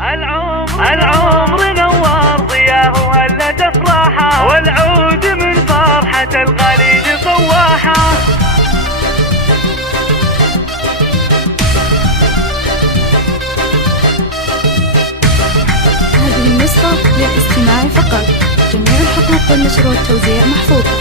العمر نوار ضياه وهلت افراحه، والعود من فرحة الغالين فواحه. هذه النسخة للاستماع فقط، جميع الحقوق والنشر والتوزيع محفوظة.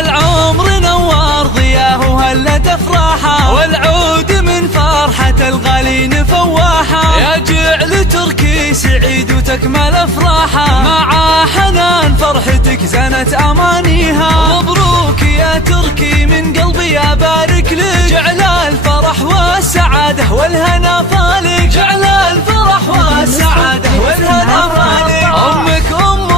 العمر نوار ضياه وهلت افراحه، والعود من فرحة الغالين فواحه. يا جعل تركي سعيد وتكمل افراحه، مع حنان فرحتك زنت امانيها. مبروك يا تركي من قلبي ابارك لك، جعل الفرح والسعادة والهنا فالك، جعل الفرح والسعادة والهنا فالك. امك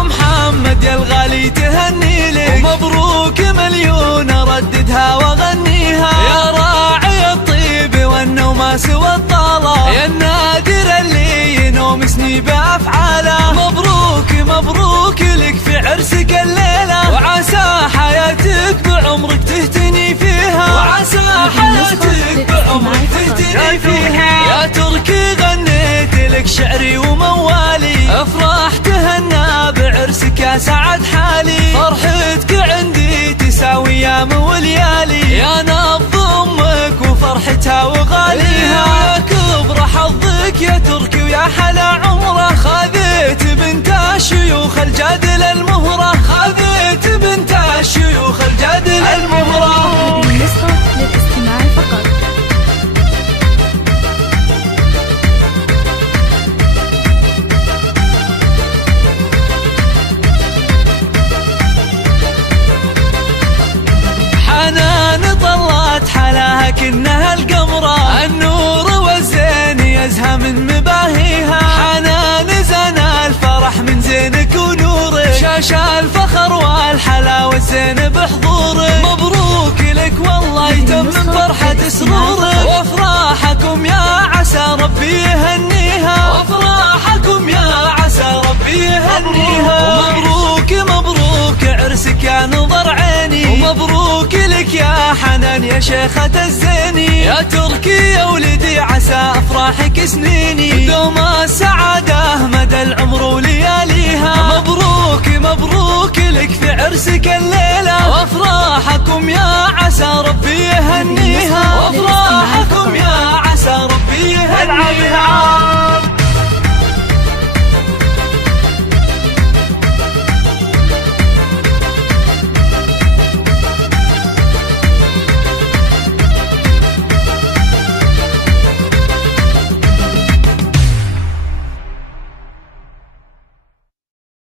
محمد يا الغالي تهني لك، ومبروك مليون رددها واغنيها. يا راعي الطيب والنوماس والطالة، يا النادر اللي ينوم سني بافعاله. مبروك مبروك لك في عرسك الليله، وعسى حياتك بعمرك تهتني فيها، وعسى حياتك بعمرك تهتني فيها. يا تركي غنيت لك شعري وموالي، افراح تهنى بعرسك يا سعد حالي. فرحتك عندي تساوي ايام وليالي، يا نبض امك وفرحتها وغاليها. يا كبر حظك يا تركي ويا حلا عمره، خذيت بنت الشيوخ الجادل المهره، خذيت بنت الشيوخ الجادل المهره. هذه النسخة للاستماع فقط. حنان طلت حلاها كنها القمرة، النور والزين يزهى من مباهيها. حنان زنا الفرح من زينك ونورك، شاش الفخر والحلا والزين بحضورك. مبروك لك والله يتمم فرحة سرورك، وافراحكم يا عسى ربي يهنيها، وافراحكم يا عسى ربي يهنيها. ومبروك مبروك عرسك يا نظر عيني، ومبروك لك يا حنان يا شيخة الزيني. يا تركي يا ولدي عسى افراحك سنيني، ودوم السعادة مدى العمر ولياليها. مبروك مبروك لك في عرسك الليلة، وافراحكم يا عسى ربي يهنيها، وافراحكم يا عسى ربي يهنيها.